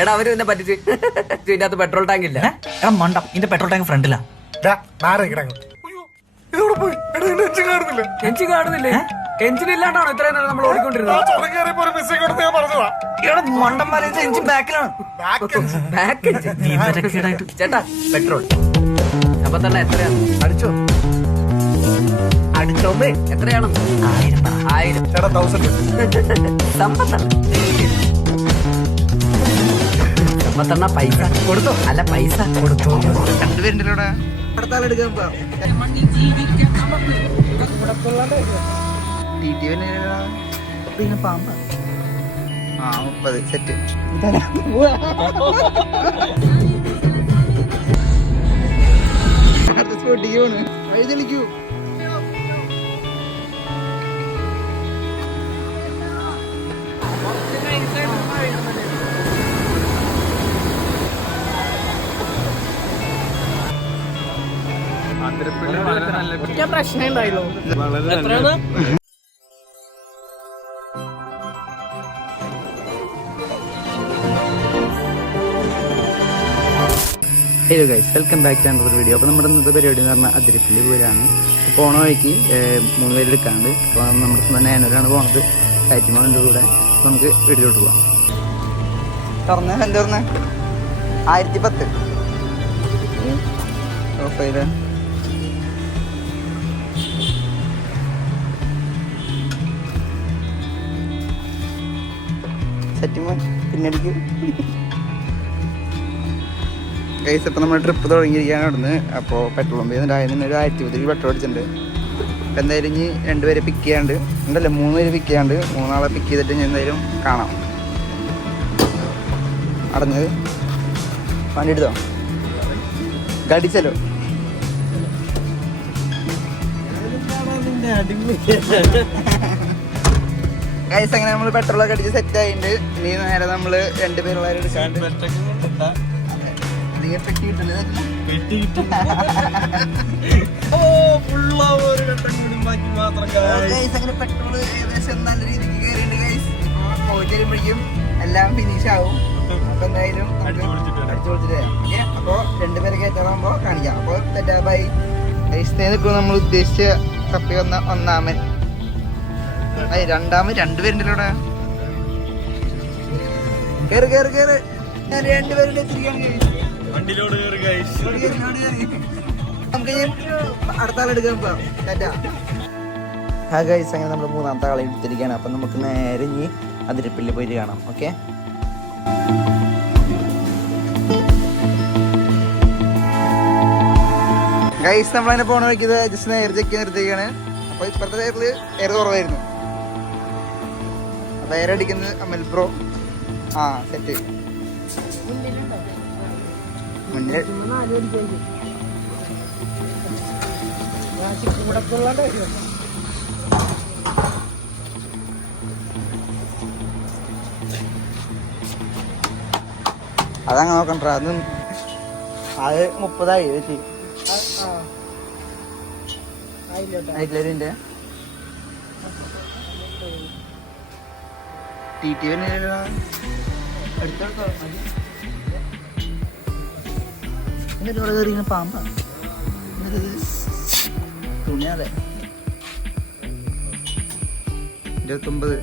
എടാ അവര് എന്നെ പറ്റിച്ച് ഇതിന്റെ അകത്ത് പെട്രോൾ ടാങ്ക് ഇല്ല. എടാ മണ്ടം, ഇതിന്റെ പെട്രോൾ ടാങ്ക് ഫ്രണ്ടിലാ. എഞ്ചിൻ കാണുന്നില്ലേ? എഞ്ചിൻ ഇല്ലാണ്ടാണോ ഇത്രയും നേരം നമ്മൾ ഓടിക്കൊണ്ടിരുന്നത്? എടാ മണ്ടന്മാരെ, എഞ്ചിൻ ബാക്കിലാണ്. Back engine. ചേട്ടാ പെട്രോൾ അപ്പൊ തന്നെ എത്രയാണ്? അടിച്ചോ അടിച്ചോന്നേ. എത്രയാണ്? 1000. ചേട്ടാ 1000. സമ്പത്തെണ്ണ പൈസ കൊടുത്തോ? അല്ല പൈസ കൊടുത്തോ? രണ്ടുപേരുണ്ടല്ലോടാ. പാമ്പ 30 സെറ്റ്. അടുത്ത സ്പോട്ടിക്ക് പോണ്. വഴി തെളിക്കൂ. പ്രശ്നം ഉണ്ടായല്ലോ. Hello guys, welcome back to another video. അപ്പോൾ നമ്മുടെ ഇന്നത്തെ പരിപാടി എന്ന് പറഞ്ഞാൽ അതിരപ്പള്ളി പൂരാണ്. പോണ വഴിക്ക് 3 പേര് എടുക്കാണ്ട്. അപ്പോൾ നമ്മുടെ സ്വന്തം നാനൂരാണ് പോണത്. കയറ്റുമാവിൻ്റെ കൂടെ നമുക്ക് വീട്ടിലോട്ട് പോകാം. തുറന്ന് എന്ത് തുറന്ന് 1010 ഓഫ് ചെയ്ത് സെറ്റുമോ പിന്നടിക്കും. ഗൈസ്, ഇപ്പം നമ്മൾ ട്രിപ്പ് തുടങ്ങിയിരിക്കുകയാണ് അവിടുന്ന്. അപ്പോൾ പെട്രോൾ പമ്പ് ചെയ്യുന്നുണ്ടായിരുന്നു. ഒരു 1020 പെട്രോൾ അടിച്ചിട്ടുണ്ട്. അപ്പം എന്തായാലും ഇനി 2 പേരെ പിക്ക് ചെയ്യാണ്ട് ഉണ്ടല്ലോ, 3 പേര് പിക്ക് ചെയ്യാണ്ട് 3 ആളെ പിക്ക് ചെയ്തിട്ട് ഞാൻ എന്തായാലും കാണാം. അടഞ്ഞത് വണ്ടി എടുത്തോ, ഗടിച്ചല്ലോ. ഗൈസ്, അങ്ങനെ നമ്മൾ പെട്രോളൊക്കെ അടിച്ച് സെറ്റ് ആയിട്ടുണ്ട്. ഇനി നേരെ നമ്മൾ 2 പേരുള്ള പെട്രോള് ഏകദേശം നല്ല രീതിക്ക് കയറിയിട്ടുണ്ട് ഗൈസ്. പോയിട്ട് വരുമ്പോഴേക്കും എല്ലാം ഫിനിഷ് ആവും. അപ്പൊ എന്തായാലും അടിച്ചു പൊളിച്ചിട്ട് വരാം. ഓക്കെ, അപ്പൊ 2 പേരെ കയറ്റാറാകുമ്പോ കാണിക്കാം. അപ്പൊ ബൈ ഗൈസ്. നിൽക്കും നമ്മൾ ഉദ്ദേശിച്ച തപ്പി വന്ന ഒന്നാമൻ. രണ്ടാമൻ 2 പേരുണ്ടല്ലോ ഇവിടെ. കേറ് കേറ് കേറ്. ഞാൻ 2 പേരുടെ എത്തിരിക്കുകയാണ്. നമുക്ക് അടുത്ത ആളെടുക്കാൻ പോവാം. ഗൈസ്, അങ്ങനെ നമ്മൾ 3ാമത്തെ ആളെ എടുത്തിരിക്കുകയാണ്. അപ്പം നമുക്ക് നേരെ ഇനി അതിരപ്പള്ളി പോയിട്ട് കാണാം. ഓക്കെ ഗൈസ്, നമ്മളതിനെ പോണ വയ്ക്കുന്നത് ജസ്റ്റ് നേരെ ചെക്ക് നിർത്തിയിരിക്കുകയാണ്. അപ്പോൾ ഇപ്പുറത്തെ സൈഡിൽ എയർ കുറവായിരുന്നു. അപ്പോൾ എയർ അടിക്കുന്നത് അമൽ ബ്രോ. ആ സെറ്റ് മുന്നിൽ അതങ്ങനെ നോക്കണ്ട. അത് 30 വെച്ച് ആയിട്ടില്ലേ TT അടുത്തടുത്തോ ഇവിടെ കയറിയ പാമ്പ തുണിയാതെ 29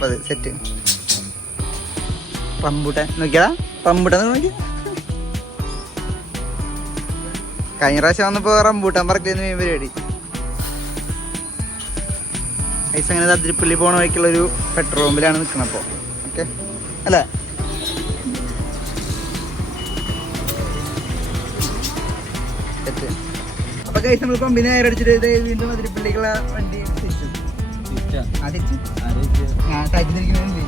30 സെറ്റ്. റംബൂട്ടാൻ നോക്കിയാ, റംബൂട്ടാൻ നോക്കി. കഴിഞ്ഞ പ്രാവശ്യം വന്നപ്പോ റംബൂട്ടാൻ പറക്കില്ലെന്ന് മെയിൻ പരിപാടി. ഐസ് അങ്ങനെ അതിരപ്പള്ളി പോണ വഴിക്കുള്ളൊരു പെട്രോൾ പമ്പിലാണ് നിൽക്കുന്നത്. അപ്പോൾ ഓക്കെ അല്ലേ? അപ്പൊ ഗൈസ്, നമ്മൾ പമ്പിനെ നേരടിച്ചിട്ട് വീണ്ടും അതിരപ്പള്ളിക്കുള്ള വണ്ടി തിരിച്ചു. ഞാൻ ടൈറ്റിലിരിക്കുന്നുണ്ട്.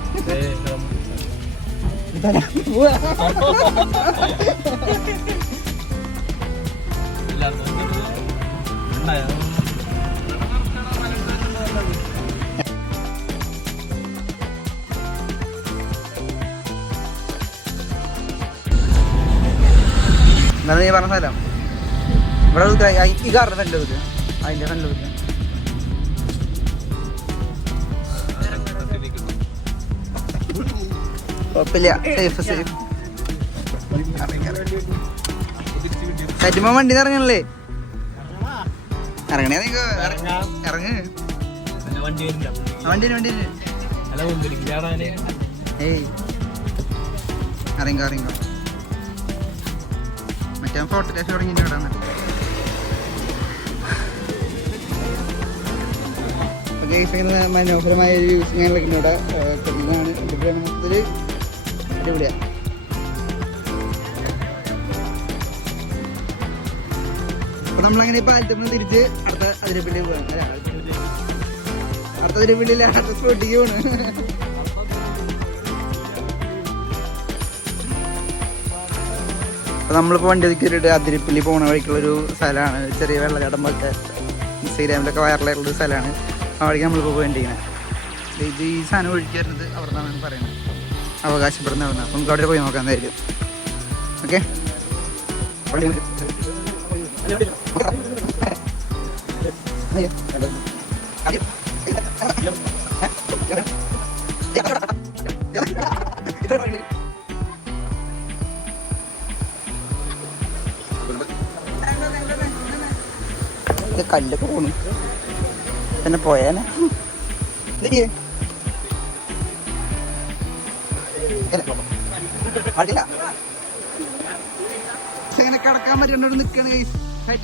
എന്നാലും നീ പറഞ്ഞ സ്ഥലം ഇവിടെ ഈ കാറിന്റെ ഫ്രണ്ട് വെക്ക്. അതിന്റെ ഫ്രണ്ട് വെക്ക്. കുഴപ്പമില്ല, സേഫ് സേഫ്. സൈറ്റുമ്പോ വണ്ടി ഇറങ്ങണല്ലേ? ഇറങ്ങണേ നീ ഇറങ്ങ്. വണ്ടി ഏയ് അറിയുക മറ്റേ ഫോട്ടോ കാശ് തുടങ്ങി ഇവിടെ മനോഹരമായ ഒരു വ്യൂസ് ഞങ്ങളൊക്കെ ഇവിടെ ഇതാണ്. ഇവിടെ മൊത്തത്തിൽ അടിപൊളിയാണ്. അപ്പൊ നമ്മളങ്ങനെ പാലത്തുമ്പോൾ തിരിച്ച് അടുത്ത അതിരപ്പള്ളി പോകണം. അടുത്ത അതിരപ്പള്ളിയിൽ അടുത്ത സ്പോട്ടിക്ക് പോണ്. അപ്പോൾ നമ്മളിപ്പോൾ വണ്ടി ഒതുക്കിയിട്ട് അതിരപ്പള്ളി പോണ വഴിക്കുള്ളൊരു സ്ഥലമാണ്. ചെറിയ വെള്ളച്ചാട്ടം പോലത്തെ ഇൻസ്റ്റഗ്രാമിലൊക്കെ വൈറലായിട്ടുള്ളൊരു സ്ഥലമാണ്. ആ വഴിക്ക് നമ്മളിപ്പോൾ പോയിട്ടിരിക്കുന്നത്. ഇത് ഈ സാധനം ഒഴിച്ചു വരുന്നത് അവിടെ നിന്നാണ് പറയുന്നത്, അവകാശപ്പെടുന്ന അവിടെ നിന്ന്. അപ്പം നമുക്ക് അവിടെ പോയി നോക്കാൻ തരും. ഓക്കെ, കല്ലൊക്കെ പോണു പിന്നെ പോയാനെ. ഇങ്ങനെ കിടക്കാൻ പറ്റണ്ടോട് നിൽക്കണ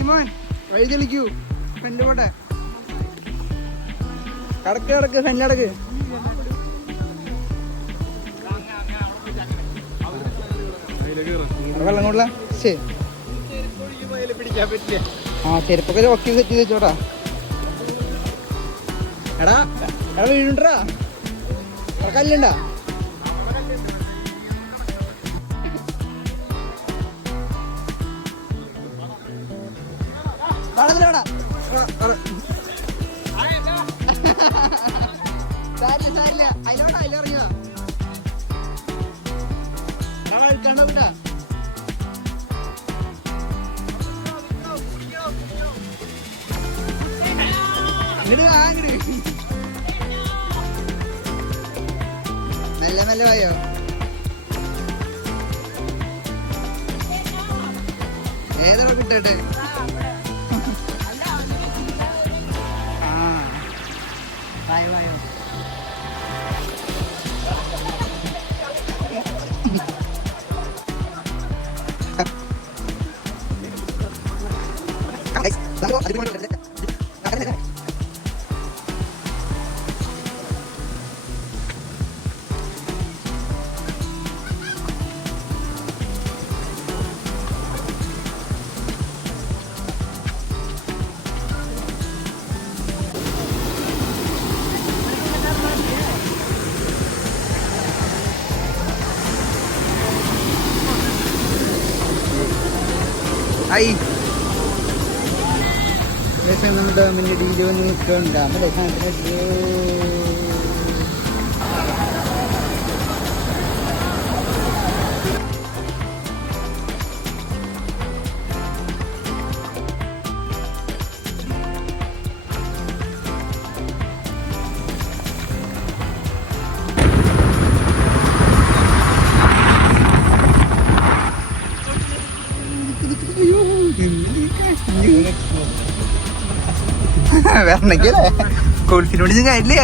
മോൻ വഴി തെളിക്കൂ. ഫ്രണ്ട് പോട്ടെ, കിടക്ക് ഫ്രണ്ടിലടക്ക്. വെള്ളം കൊള്ള ശരി. ആ ചെരുപ്പൊക്കെ ഓക്കെ സെറ്റ് ചെയ്ത് വെച്ചോടാ. എടാ വീഴുണ്ടാ കല്ലുണ്ടാ? അതിലിറങ്ങിയാ കണ്ടോ വിട്ടാ. മെല്ലെ മെല്ലെ വായോ. ഏതാണോ കിട്ടട്ടെ? ആ വായോ വായോ. ആയി നമ്മുടെ ഡാമിൻ്റെ ഡീല് വന്ന് നിൽക്കുകയാണ്. ഡാമിലെ സാധനത്തിന് വരണമെങ്കിലേ കോൾഫിനോട് ഞാൻ കാര്യമില്ല.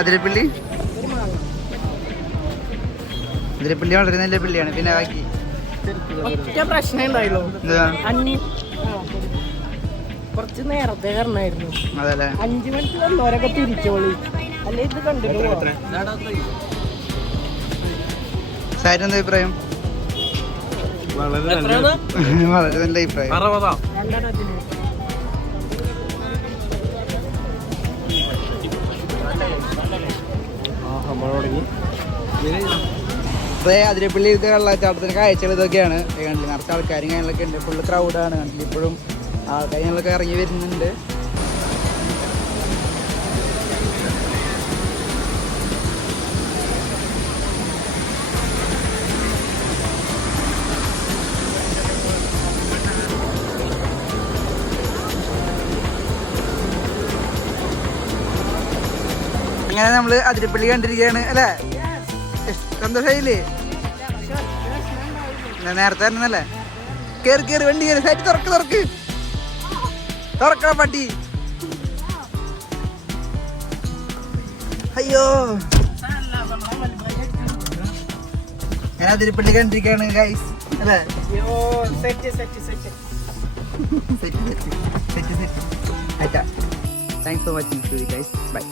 അതിരപ്പള്ളി വളരെ നല്ല പള്ളിയാണ്. പിന്നെ ബാക്കി പ്രശ്നം ഉണ്ടായല്ലോ, കുറച്ച് നേരത്തെ കാരണമായിരുന്നു. അതല്ലേ 5 മണിക്ക് വന്നവരൊക്കെ തിരിച്ചോളി, അല്ലെ ഇത് കണ്ടിന്യൂ. സാരി എന്താ അഭിപ്രായം? വളരെ നല്ല അഭിപ്രായം. അപ്പൊ അതിരപ്പള്ളി വെള്ളച്ചാട്ടത്തിന് കാഴ്ചകൾ ഇതൊക്കെയാണ് കണ്ടില്ല. നിറച്ച് ആൾക്കാരും കാര്യങ്ങളൊക്കെ ഉണ്ട്. ഫുള്ള് ക്രൗഡാണ് കണ്ടില്ല. ഇപ്പോഴും ആൾക്കാർ ഞങ്ങളൊക്കെ ഇറങ്ങി വരുന്നുണ്ട്. അങ്ങനെ നമ്മള് അതിരപ്പള്ളി കണ്ടിരിക്കുകയാണ് അല്ലേ? സന്തോഷായില്ലേ? നേരത്തെ തന്നെയല്ലേ? കേറി കേറി വണ്ടി കയറി. സൈറ്റ് തുറക്കണ പട്ടി. അയ്യോ ഞാൻ അതിരപ്പള്ളി കണ്ടിരിക്കുകയാണ് ഗൈസ് അല്ലേ? Thanks for watching guys. By.